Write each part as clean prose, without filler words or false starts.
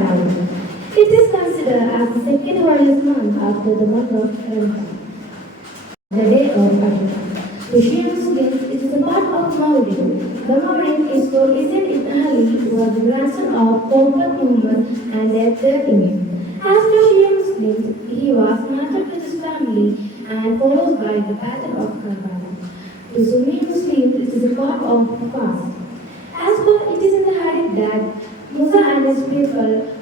Ramadan. It is considered as the second holiest month after the month of Ramadan, the day of Ashura. To Shia Muslims, it is a part of Mawlid. The Mawlid is for Izid ibn Ali, who was the grandson of Prophet Muhammad and their third imam. As for Shia Muslims, he was martyred with his family and followed by the Battle of Karbala. To Sunni Muslims, it is a part of fast. As for it is in the hadith that Musa and his people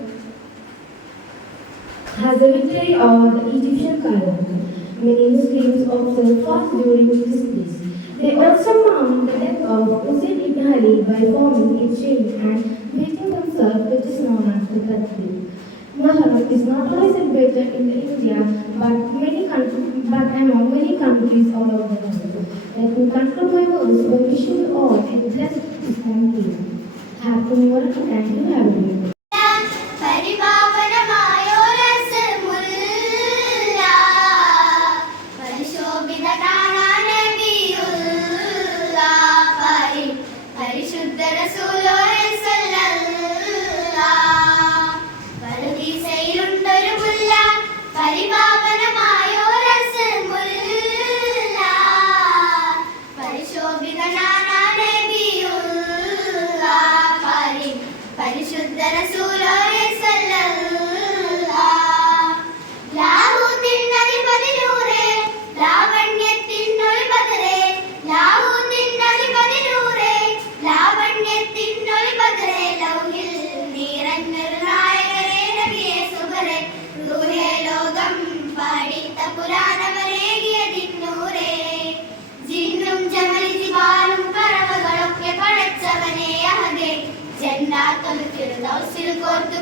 has a victory over the Egyptian Pharaoh. Many Muslims observe fast during these days. They also mourn the death of Usayd ibn Ali by forming its chain and beating themselves, which is known as the Takbir. Muharram is not only celebrated in India but among many countries all over the world. Let me conclude my words by wishing you all a blessed Islam Eid. Happy Muharram and you have a good day.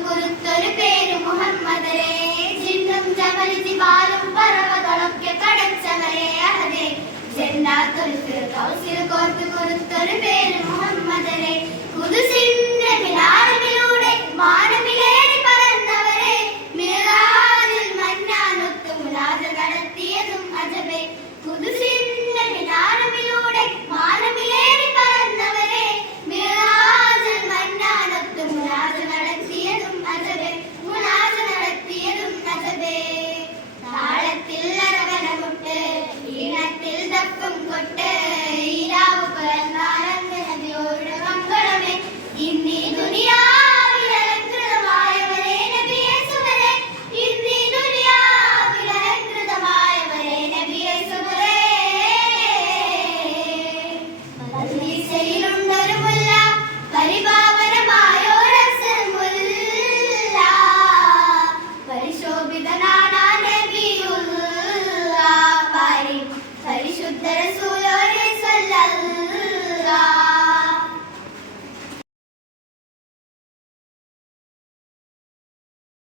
കുറുത്തൊരു പേര് മുഹമ്മദരേ ജിന്നും ജമൽ ജിബാലും പറവകളൊക്കെ കടച്ചവരേ അഹദേ ജന്നാത്തുൽ ഫിർദൗസിൽ കോർത്തു കുറുത്തൊരു പേര് മുഹമ്മദരേ ഖുദ്സിന്റെ മിനാരമിലൂടെ മാനമിലേറി പറന്നവരേ മിറാജിൽ മന്നാനൊത്തു മുനാജ നടത്തിയതും അജബേ ഖുദ്സിന്റെ മിനാരമിലൂടെ മാനമിലേറി പറന്നവരേ മിറാജിൽ മന്നാനൊത്തു മുനാജ താളത്തിൽ അരവനമുട്ട് ഈണത്തിൽ ദഫും കൊട്ട് ഈരാവ് പിറന്നാലെന്ന് നബിയോട് മംഗളമേ ഇന്നീ ദുനിയാവിൽ അലങ്കൃതമായവരേ നബിയെ സുബരേ ഇന്നീ ദുനിയാവിൽ അലങ്കൃതമായവരേ നബിയെ സുബരേ മദീനയിലുണ്ടൊരു മുല്ല പരിപാവനമായോരസൽ മുല്ല പരിശോഭിതനാ